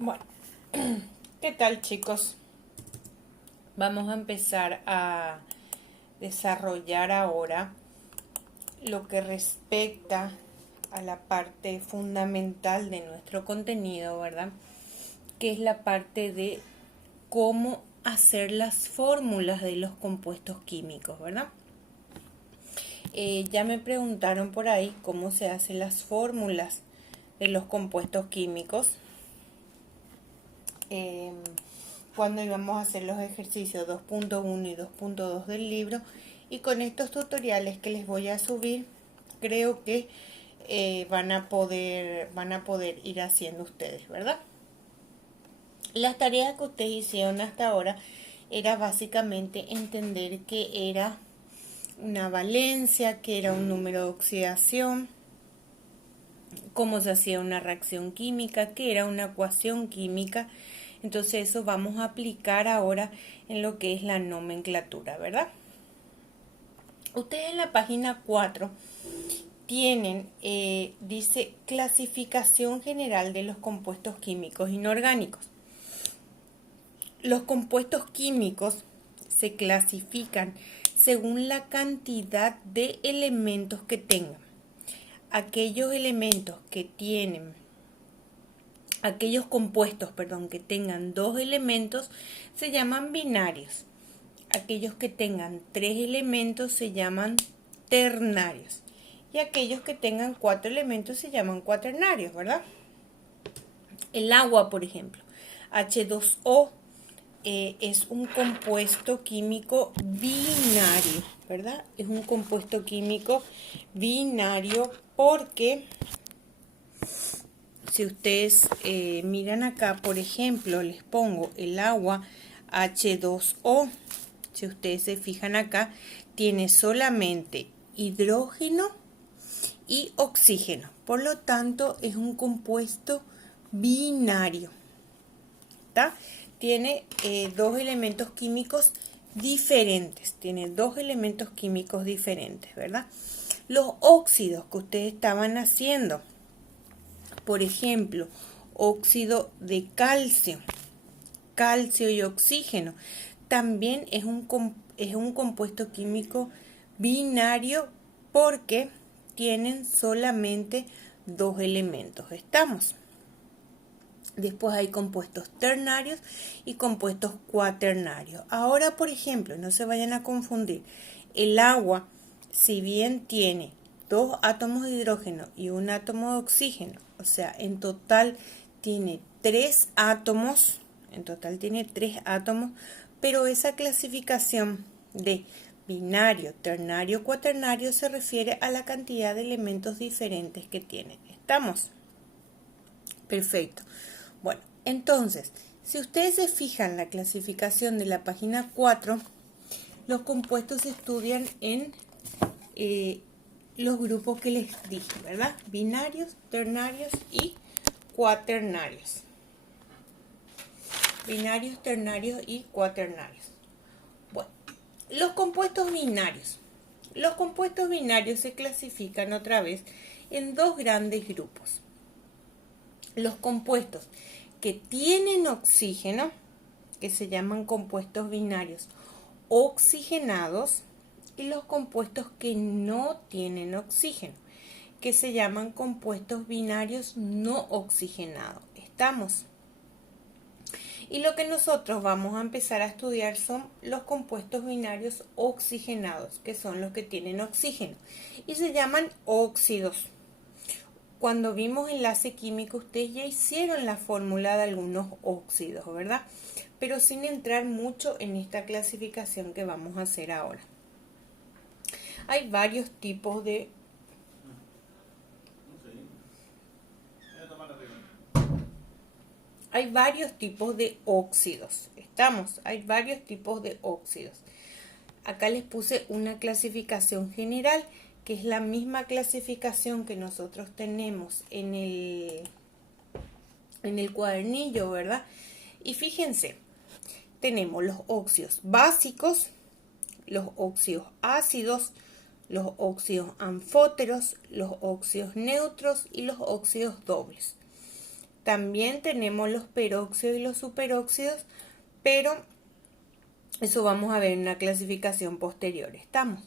Bueno, ¿qué tal, chicos? Vamos a empezar a desarrollar ahora lo que respecta a la parte fundamental de nuestro contenido, ¿verdad? Que es la parte de cómo hacer las fórmulas de los compuestos químicos, ¿verdad? Ya me preguntaron por ahí cómo se hacen las fórmulas de los compuestos químicos. Eh, cuando íbamos a hacer los ejercicios 2.1 y 2.2 del libro, y con estos tutoriales que les voy a subir creo que van a poder ir haciendo ustedes, ¿verdad? Las tareas que ustedes hicieron hasta ahora era básicamente entender qué era una valencia, qué era un número de oxidación, cómo se hacía una reacción química, qué era una ecuación química. Entonces eso vamos a aplicar ahora en lo que es la nomenclatura, ¿verdad? Ustedes en la página 4 tienen, dice clasificación general de los compuestos químicos inorgánicos. Los compuestos químicos se clasifican según la cantidad de elementos que tengan. Aquellos elementos que tienen aquellos compuestos, que tengan dos elementos se llaman binarios. Aquellos que tengan tres elementos se llaman ternarios. Y aquellos que tengan cuatro elementos se llaman cuaternarios, ¿verdad? El agua, por ejemplo, H2O, es un compuesto químico binario, ¿verdad? Es un compuesto químico binario porque si ustedes miran acá, por ejemplo, les pongo el agua H2O. Si ustedes se fijan acá, tiene solamente hidrógeno y oxígeno. Por lo tanto, es un compuesto binario. ¿Tá? Tiene dos elementos químicos diferentes. Tiene dos elementos químicos diferentes, ¿verdad? Los óxidos que ustedes estaban haciendo, por ejemplo, óxido de calcio, calcio y oxígeno, también es un compuesto químico binario porque tienen solamente dos elementos. ¿Estamos? Después hay compuestos ternarios y compuestos cuaternarios. Ahora, por ejemplo, no se vayan a confundir. El agua, si bien tiene dos átomos de hidrógeno y un átomo de oxígeno, o sea, en total tiene tres átomos, pero esa clasificación de binario, ternario, cuaternario se refiere a la cantidad de elementos diferentes que tienen. ¿Estamos? Perfecto. Bueno, entonces, si ustedes se fijan en la clasificación de la página 4, los compuestos se estudian en los grupos que les dije, ¿verdad? Binarios, ternarios y cuaternarios. Binarios, ternarios y cuaternarios. Bueno, los compuestos binarios. Los compuestos binarios se clasifican otra vez en dos grandes grupos. Los compuestos que tienen oxígeno, que se llaman compuestos binarios oxigenados, y los compuestos que no tienen oxígeno, que se llaman compuestos binarios no oxigenados. ¿Estamos? Y lo que nosotros vamos a empezar a estudiar son los compuestos binarios oxigenados, que son los que tienen oxígeno, y se llaman óxidos. Cuando vimos enlace químico, ustedes ya hicieron la fórmula de algunos óxidos, ¿verdad? Pero sin entrar mucho en esta clasificación que vamos a hacer ahora. Hay varios tipos de... Hay varios tipos de óxidos. ¿Estamos? Hay varios tipos de óxidos. Acá les puse una clasificación general, que es la misma clasificación que nosotros tenemos en el cuadernillo, ¿verdad? Y fíjense, tenemos los óxidos básicos, los óxidos ácidos, los óxidos anfóteros, los óxidos neutros y los óxidos dobles. También tenemos los peróxidos y los superóxidos, pero eso vamos a ver en una clasificación posterior. Estamos.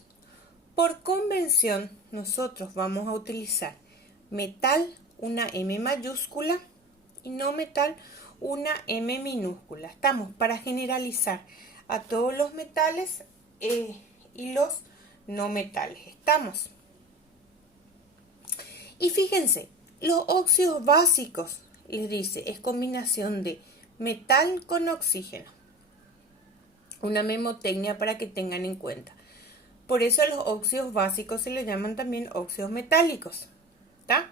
Por convención, nosotros vamos a utilizar metal, una M mayúscula, y no metal, una M minúscula. Estamos para generalizar a todos los metales y los no metales. Estamos. Y fíjense, los óxidos básicos, les dice, es combinación de metal con oxígeno. Una memotecnia para que tengan en cuenta. Por eso los óxidos básicos se les llaman también óxidos metálicos. ¿Tá?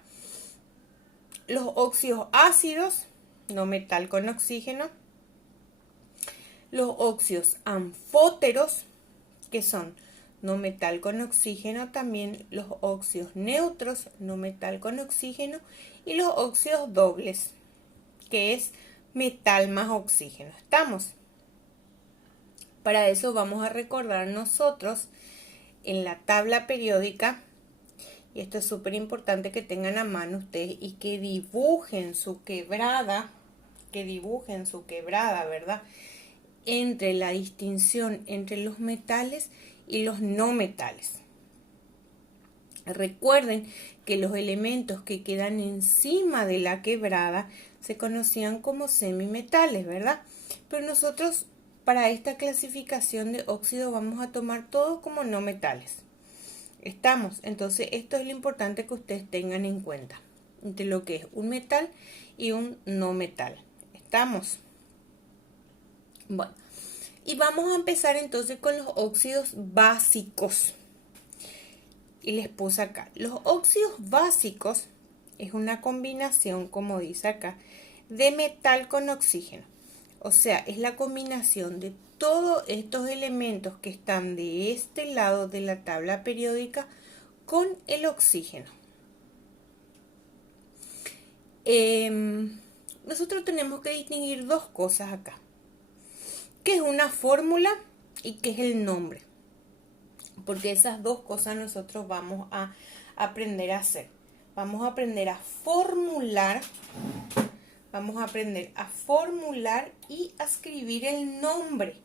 Los óxidos ácidos, no metal con oxígeno. Los óxidos anfóteros, que son no metal con oxígeno, también los óxidos neutros, no metal con oxígeno, y los óxidos dobles, que es metal más oxígeno. ¿Estamos? Para eso vamos a recordar nosotros en la tabla periódica, y esto es súper importante que tengan a mano ustedes y que dibujen su quebrada, ¿verdad? Entre la distinción entre los metales y los no metales. Recuerden que los elementos que quedan encima de la quebrada se conocían como semimetales, ¿verdad? Pero nosotros para esta clasificación de óxido vamos a tomar todo como no metales. Estamos, entonces esto es lo importante que ustedes tengan en cuenta entre lo que es un metal y un no metal. Estamos. Bueno, y vamos a empezar entonces con los óxidos básicos. Y les puse acá, los óxidos básicos es una combinación, como dice acá, de metal con oxígeno. O sea, es la combinación de todos estos elementos que están de este lado de la tabla periódica con el oxígeno. Nosotros tenemos que distinguir dos cosas acá. ¿Qué es una fórmula y qué es el nombre? Porque esas dos cosas nosotros vamos a aprender a hacer. Vamos a aprender a formular. Vamos a aprender a formular y a escribir el nombre.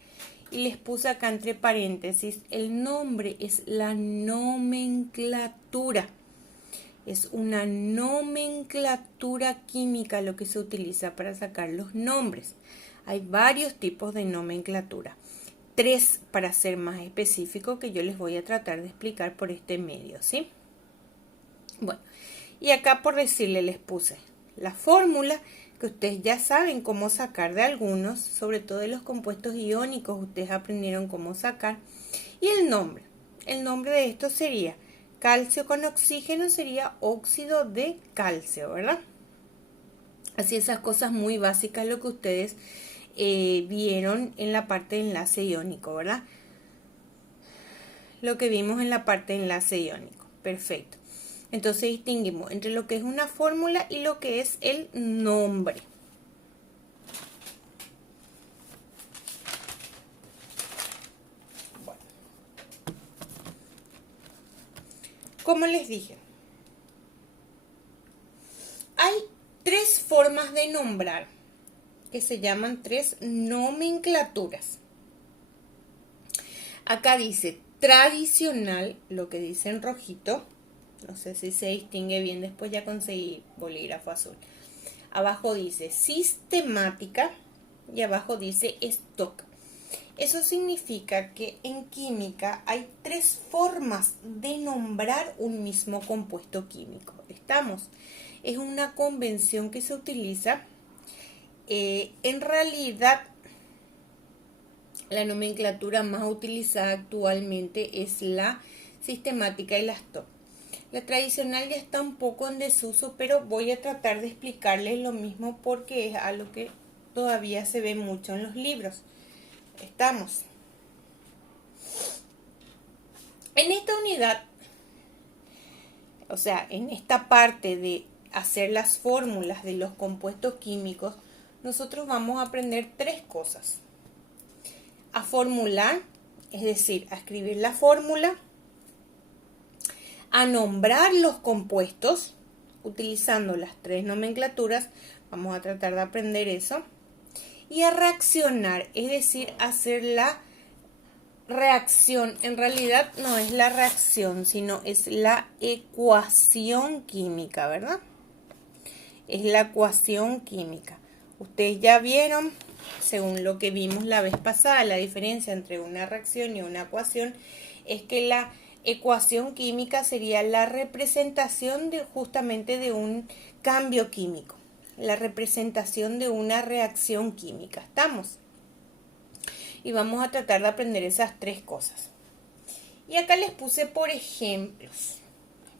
Y les puse acá entre paréntesis, el nombre es la nomenclatura. Es una nomenclatura química lo que se utiliza para sacar los nombres. Hay varios tipos de nomenclatura. 3 para ser más específico que yo les voy a tratar de explicar por este medio, ¿sí? Bueno, y acá por decirle les puse la fórmula que ustedes ya saben cómo sacar de algunos, sobre todo de los compuestos iónicos, ustedes aprendieron cómo sacar. Y el nombre de esto sería calcio con oxígeno, sería óxido de calcio, ¿verdad? Así esas cosas muy básicas lo que ustedes vieron en la parte de enlace iónico, ¿verdad? Lo que vimos en la parte de enlace iónico, perfecto. Entonces distinguimos entre lo que es una fórmula y lo que es el nombre. Bueno. Como les dije, hay 3 formas de nombrar que se llaman 3 nomenclaturas. Acá dice tradicional, lo que dice en rojito. No sé si se distingue bien, después ya conseguí bolígrafo azul. Abajo dice sistemática y abajo dice stock. Eso significa que en química hay 3 formas de nombrar un mismo compuesto químico. ¿Estamos? Es una convención que se utiliza. En realidad, la nomenclatura más utilizada actualmente es la sistemática y la stock. La tradicional ya está un poco en desuso, pero voy a tratar de explicarles lo mismo porque es algo que todavía se ve mucho en los libros. Estamos. En esta unidad, o sea, en esta parte de hacer las fórmulas de los compuestos químicos, nosotros vamos a aprender 3 cosas. A formular, es decir, a escribir la fórmula. A nombrar los compuestos utilizando las 3 nomenclaturas, Vamos a tratar de aprender eso. Y a reaccionar, es decir, hacer la reacción. En realidad no es la reacción, sino es la ecuación química, ¿verdad? Es la ecuación química. Ustedes ya vieron, según lo que vimos la vez pasada, la diferencia entre una reacción y una ecuación es que la ecuación química sería la representación justamente de un cambio químico, la representación de una reacción química. ¿Estamos? Y vamos a tratar de aprender esas tres cosas. Y acá les puse por ejemplos.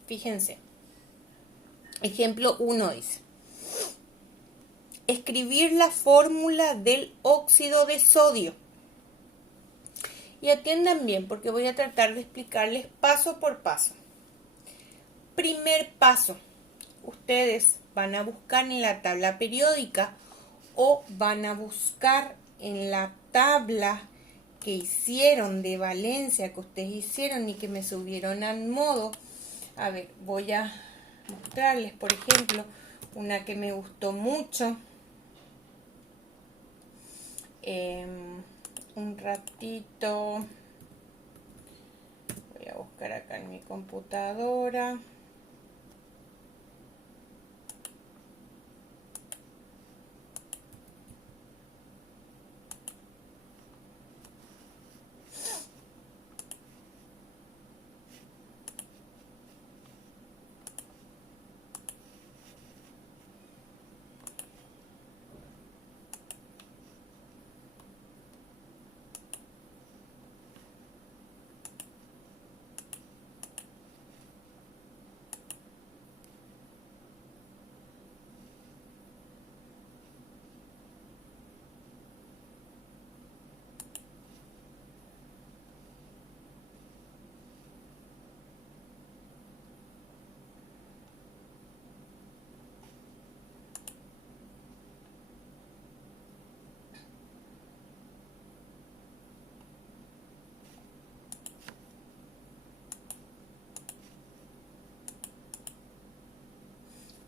Fíjense. Ejemplo 1 dice: escribir la fórmula del óxido de sodio. Y atiendan bien porque voy a tratar de explicarles paso por paso. Primer paso. Ustedes van a buscar en la tabla periódica o van a buscar en la tabla que hicieron de valencia, que ustedes hicieron y que me subieron al modo. A ver, voy a mostrarles, por ejemplo, una que me gustó mucho. Un ratito. Voy a buscar acá en mi computadora.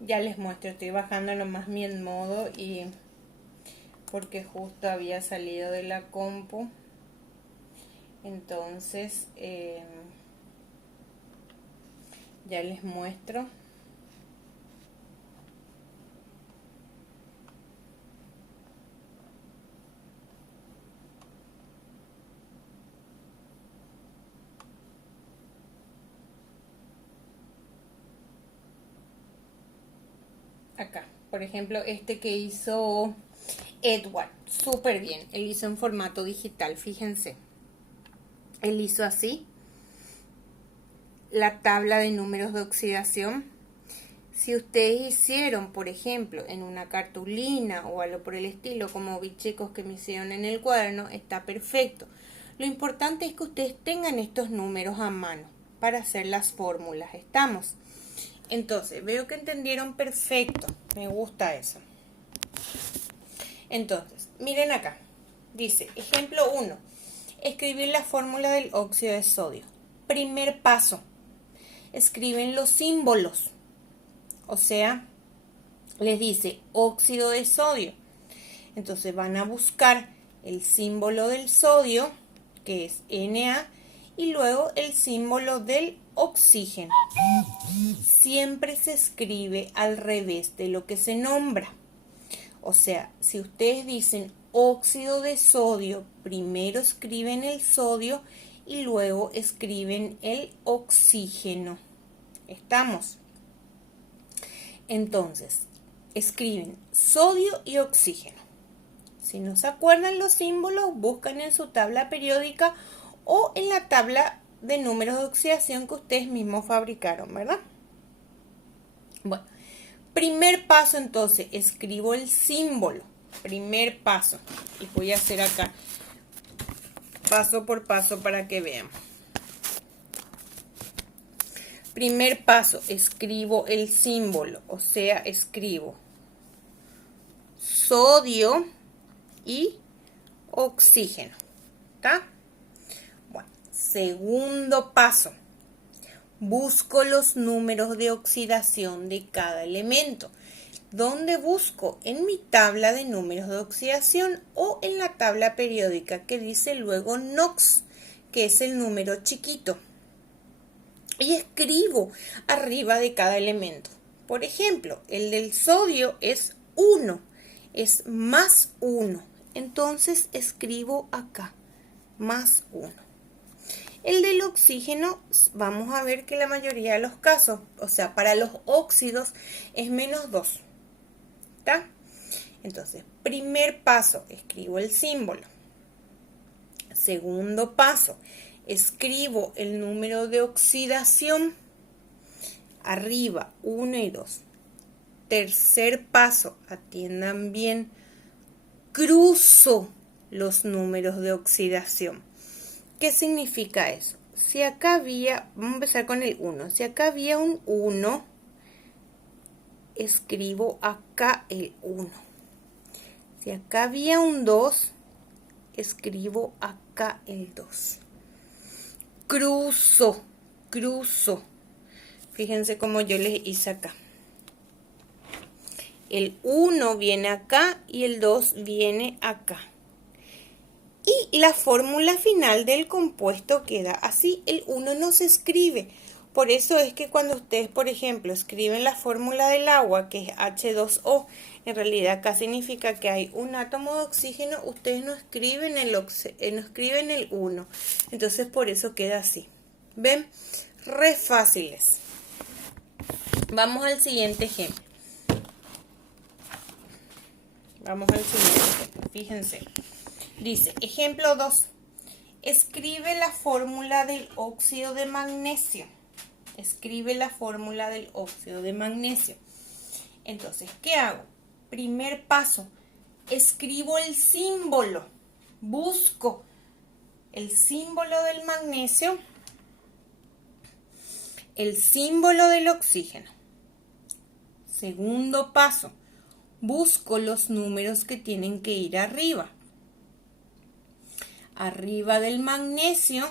Ya les muestro, estoy bajando nomás mi en modo y porque justo había salido de la compu. Entonces ya les muestro. Acá, por ejemplo, este que hizo Edward, súper bien. Él hizo en formato digital, fíjense. Él hizo así la tabla de números de oxidación. Si ustedes hicieron, por ejemplo, en una cartulina o algo por el estilo, como vi chicos que me hicieron en el cuaderno, está perfecto. Lo importante es que ustedes tengan estos números a mano para hacer las fórmulas. ¿Estamos? Entonces, veo que entendieron perfecto. Me gusta eso. Entonces, miren acá. Dice, ejemplo 1. Escribir la fórmula del óxido de sodio. Primer paso. Escriben los símbolos. O sea, les dice óxido de sodio. Entonces van a buscar el símbolo del sodio, que es Na, y luego el símbolo del oxígeno. Siempre se escribe al revés de lo que se nombra. O sea, si ustedes dicen óxido de sodio, primero escriben el sodio y luego escriben el oxígeno. ¿Estamos? Entonces, escriben sodio y oxígeno. Si no se acuerdan los símbolos, buscan en su tabla periódica o en la tabla de números de oxidación que ustedes mismos fabricaron, ¿verdad? Bueno, primer paso entonces, escribo el símbolo. Primer paso. Y voy a hacer acá paso por paso para que vean. Primer paso, escribo el símbolo, o sea, escribo sodio y oxígeno. ¿Está? Bueno, segundo paso, busco los números de oxidación de cada elemento. ¿Dónde busco? En mi tabla de números de oxidación o en la tabla periódica que dice luego NOx, que es el número chiquito. Y escribo arriba de cada elemento. Por ejemplo, el del sodio es 1, es más 1. Entonces escribo acá, más 1. El del oxígeno, vamos a ver que la mayoría de los casos, o sea, para los óxidos es menos 2. ¿Está? Entonces, primer paso, escribo el símbolo. Segundo paso, escribo el número de oxidación. Arriba, 1 y 2. Tercer paso, atiendan bien, cruzo los números de oxidación. ¿Qué significa eso? Si acá había, vamos a empezar con el 1, si acá había un 1, escribo acá el 1. Si acá había un 2, escribo acá el 2. Cruzo. Fíjense cómo yo les hice acá. El 1 viene acá y el 2 viene acá. Y la fórmula final del compuesto queda así. El 1 no se escribe. Por eso es que cuando ustedes, por ejemplo, escriben la fórmula del agua, que es H2O, en realidad acá significa que hay un átomo de oxígeno, ustedes no escriben el 1. Entonces por eso queda así. ¿Ven? Re fáciles. Vamos al siguiente ejemplo. Fíjense. Dice, ejemplo 2. Escribe la fórmula del óxido de magnesio. Entonces, ¿qué hago? Primer paso, escribo el símbolo. Busco el símbolo del magnesio, el símbolo del oxígeno. Segundo paso, busco los números que tienen que ir arriba. Arriba del magnesio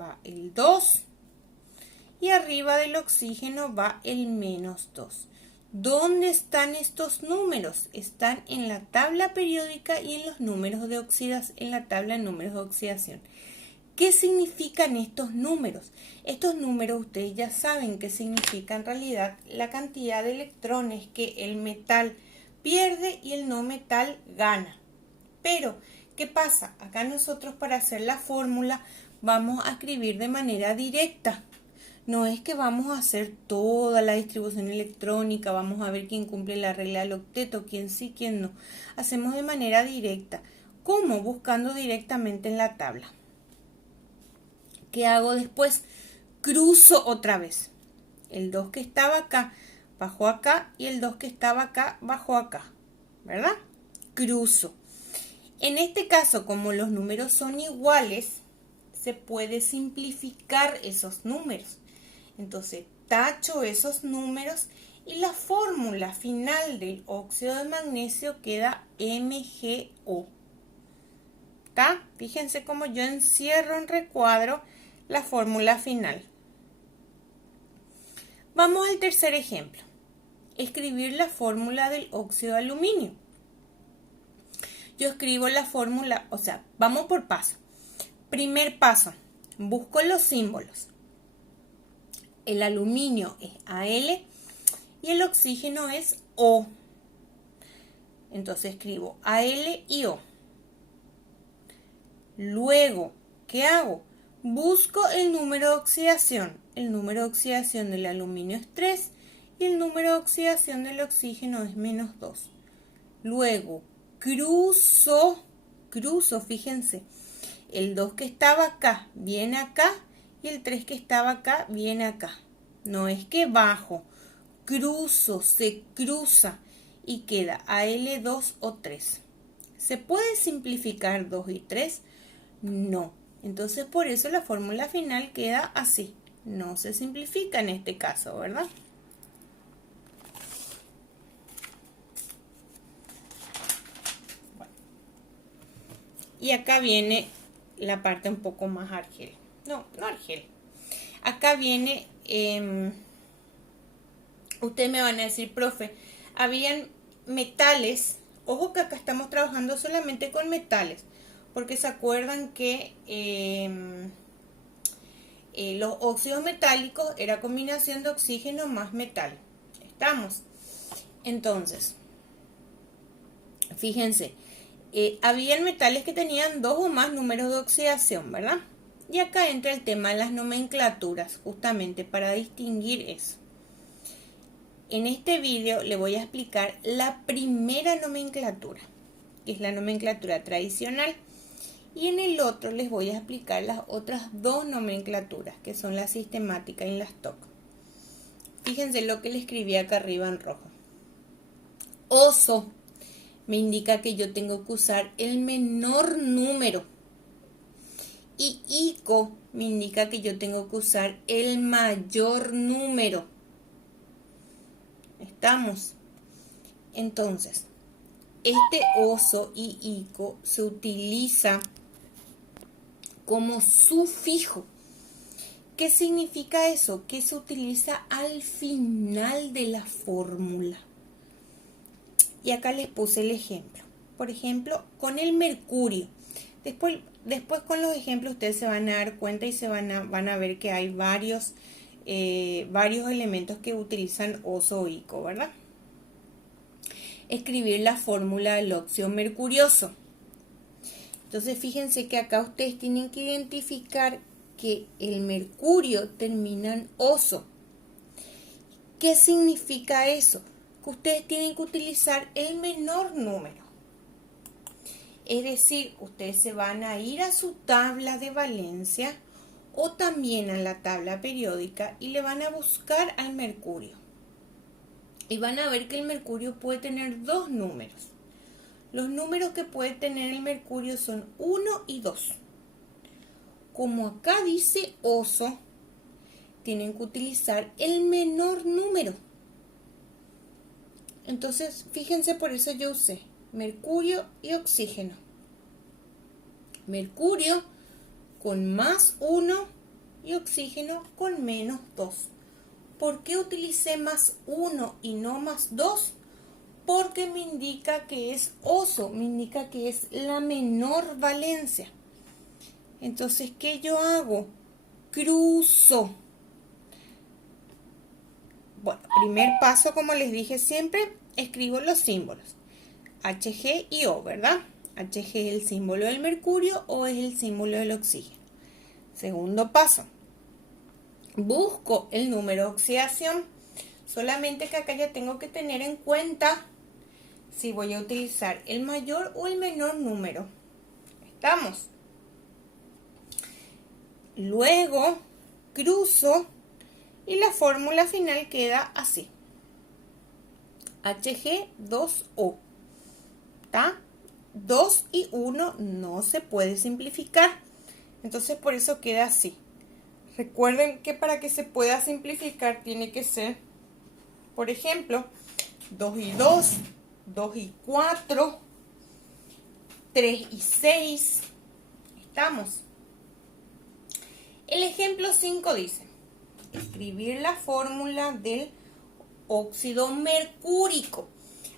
va el 2 y arriba del oxígeno va el menos 2. ¿Dónde están estos números? Están en la tabla periódica y en los números de oxidación, en la tabla de números de oxidación. ¿Qué significan estos números? Estos números ustedes ya saben que significan en realidad la cantidad de electrones que el metal pierde y el no metal gana. Pero, ¿qué pasa? Acá nosotros para hacer la fórmula vamos a escribir de manera directa. No es que vamos a hacer toda la distribución electrónica, vamos a ver quién cumple la regla del octeto, quién sí, quién no. Hacemos de manera directa. ¿Cómo? Buscando directamente en la tabla. ¿Qué hago después? Cruzo otra vez. El 2 que estaba acá bajó acá y el 2 que estaba acá bajó acá, ¿verdad? Cruzo. En este caso, como los números son iguales, se puede simplificar esos números. Entonces, tacho esos números y la fórmula final del óxido de magnesio queda MgO. ¿Está? Fíjense cómo yo encierro en recuadro la fórmula final. Vamos al tercer ejemplo. Escribir la fórmula del óxido de aluminio. Yo escribo la fórmula, o sea, vamos por paso. Primer paso, busco los símbolos. El aluminio es Al y el oxígeno es O. Entonces escribo Al y O. Luego, ¿qué hago? Busco el número de oxidación. El número de oxidación del aluminio es 3 y el número de oxidación del oxígeno es menos 2. Luego, cruzo, fíjense. El 2 que estaba acá viene acá y el 3 que estaba acá viene acá. No es que bajo, cruzo, se cruza y queda Al2 o 3. ¿Se puede simplificar 2 y 3? No. Entonces por eso la fórmula final queda así. No se simplifica en este caso, ¿verdad? Bueno. Y acá viene la parte un poco más argel. No argel. Acá viene, ustedes me van a decir, profe, habían metales, ojo que acá estamos trabajando solamente con metales, porque se acuerdan que los óxidos metálicos era combinación de oxígeno más metal. ¿Estamos? Entonces, fíjense, habían metales que tenían 2 o más números de oxidación, ¿verdad? Y acá entra el tema de las nomenclaturas, justamente para distinguir eso. En este vídeo le voy a explicar la primera nomenclatura, que es la nomenclatura tradicional. Y en el otro les voy a explicar las otras 2 nomenclaturas, que son la sistemática y la stock. Fíjense lo que le escribí acá arriba en rojo. Oso me indica que yo tengo que usar el menor número. Y ico me indica que yo tengo que usar el mayor número. ¿Estamos? Entonces, este oso y ico se utiliza como sufijo. ¿Qué significa eso? Que se utiliza al final de la fórmula. Y acá les puse el ejemplo. Por ejemplo, con el mercurio. Después con los ejemplos ustedes se van a dar cuenta y van a ver que hay varios elementos que utilizan oso o ico, ¿verdad? Escribir la fórmula del óxido mercurioso. Entonces fíjense que acá ustedes tienen que identificar que el mercurio termina en oso. ¿Qué significa eso? Que ustedes tienen que utilizar el menor número. Es decir, ustedes se van a ir a su tabla de valencia o también a la tabla periódica y le van a buscar al mercurio. Y van a ver que el mercurio puede tener 2 números. Los números que puede tener el mercurio son 1 y 2. Como acá dice oso, tienen que utilizar el menor número. Entonces, fíjense, por eso yo usé mercurio y oxígeno. Mercurio con más 1 y oxígeno con menos 2. ¿Por qué utilicé más 1 y no más 2? Porque me indica que es oso, me indica que es la menor valencia. Entonces, ¿qué yo hago? Cruzo. Bueno, primer paso, como les dije siempre, escribo los símbolos. Hg y O, ¿verdad? Hg es el símbolo del mercurio, O es el símbolo del oxígeno. Segundo paso, busco el número de oxidación. Solamente que acá ya tengo que tener en cuenta si voy a utilizar el mayor o el menor número. ¿Estamos? Luego cruzo y la fórmula final queda así. Hg2O. ¿Está? 2 y 1 no se puede simplificar. Entonces por eso queda así. Recuerden que para que se pueda simplificar tiene que ser, por ejemplo, 2 y 2, 2 y 4, 3 y 6. ¿Estamos? El ejemplo 5 dice, escribir la fórmula del óxido mercúrico.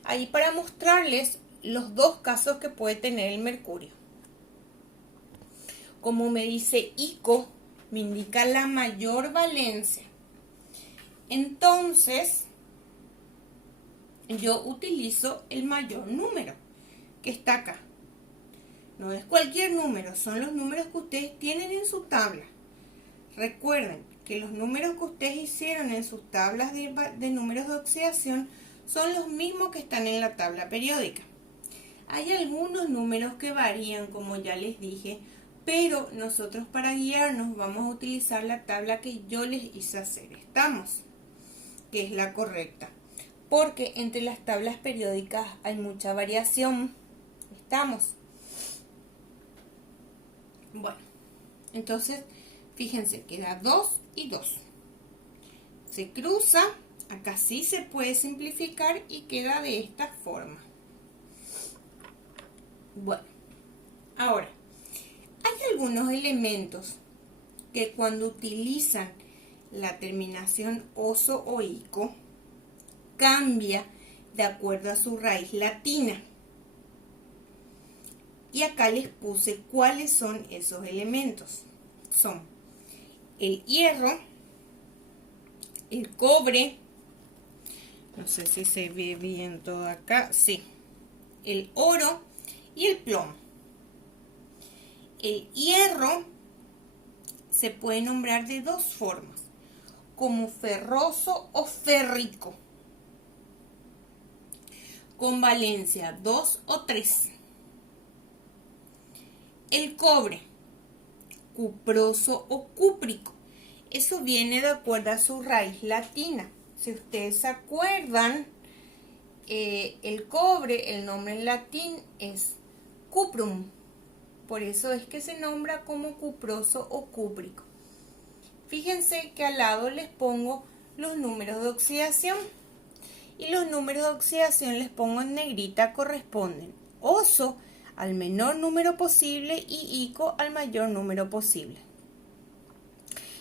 Ahí para mostrarles los 2 casos que puede tener el mercurio. Como me dice ico, me indica la mayor valencia. Entonces, yo utilizo el mayor número, que está acá. No es cualquier número, son los números que ustedes tienen en su tabla. Recuerden que los números que ustedes hicieron en sus tablas de números de oxidación son los mismos que están en la tabla periódica. Hay algunos números que varían, como ya les dije, pero nosotros para guiarnos vamos a utilizar la tabla que yo les hice hacer. ¿Estamos? Que es la correcta. Porque entre las tablas periódicas hay mucha variación. ¿Estamos? Bueno, entonces, fíjense, queda 2 y 2. Se cruza, acá sí se puede simplificar y queda de esta forma. Bueno, ahora, hay algunos elementos que cuando utilizan la terminación oso o ico, cambia de acuerdo a su raíz latina. Y acá les puse cuáles son esos elementos. Son el hierro, el cobre, no sé si se ve bien todo acá, sí, el oro y el plomo. El hierro se puede nombrar de dos formas, como ferroso o férrico, con valencia 2 o 3. El cobre, cuproso o cúprico. Eso viene de acuerdo a su raíz latina. Si ustedes se acuerdan, el cobre, el nombre en latín es cuprum. Por eso es que se nombra como cuproso o cúprico. Fíjense que al lado les pongo los números de oxidación. Y los números de oxidación les pongo en negrita, corresponden oso al menor número posible y ico al mayor número posible.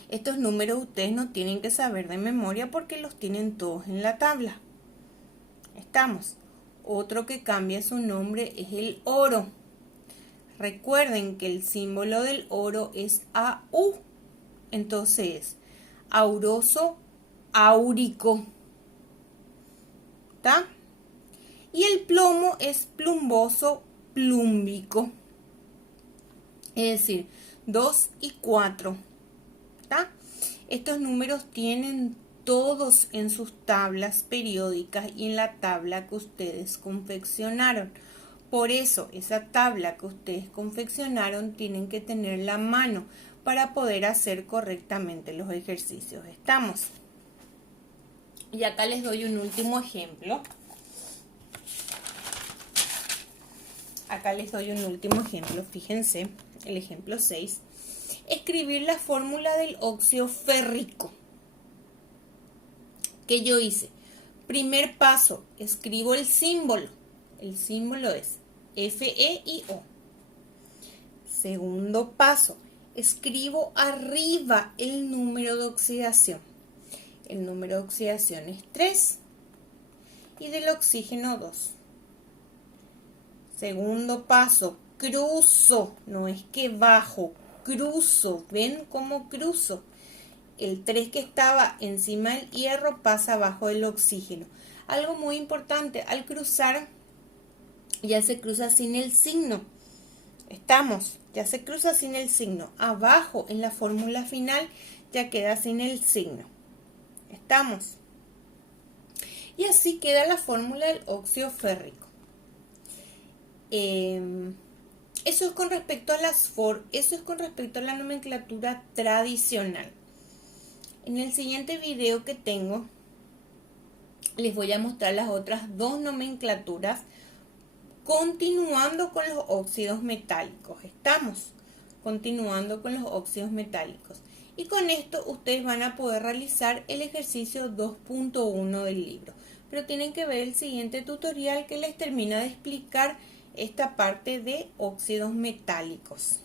Estos números ustedes no tienen que saber de memoria porque los tienen todos en la tabla. Estamos. Otro que cambia su nombre es el oro. Recuerden que el símbolo del oro es AU. Entonces es auroso, áurico. ¿Está? Y el plomo es plumboso, plúmbico. Es decir, 2 y 4. ¿Está? Estos números tienen todos en sus tablas periódicas y en la tabla que ustedes confeccionaron. Por eso, esa tabla que ustedes confeccionaron tienen que tenerla a mano para poder hacer correctamente los ejercicios. ¿Estamos? Y acá les doy un último ejemplo. Acá les doy un último ejemplo. Fíjense, el ejemplo 6. Escribir la fórmula del óxido férrico. ¿Qué yo hice? Primer paso, escribo el símbolo. El símbolo es FeO. Segundo paso, escribo arriba el número de oxidación. El número de oxidación es 3 y del oxígeno 2. Segundo paso, cruzo, no es que bajo, cruzo. ¿Ven cómo cruzo? El 3 que estaba encima del hierro pasa abajo del oxígeno. Algo muy importante, al cruzar ya se cruza sin el signo. Estamos, ya se cruza sin el signo. Abajo en la fórmula final ya queda sin el signo. Estamos. Y así queda la fórmula del óxido férrico. Eso es con respecto a la nomenclatura tradicional. En el siguiente video que tengo les voy a mostrar las otras dos nomenclaturas, continuando con los óxidos metálicos. Estamos continuando con los óxidos metálicos. Y con esto ustedes van a poder realizar el ejercicio 2.1 del libro. Pero tienen que ver el siguiente tutorial que les termina de explicar esta parte de óxidos metálicos.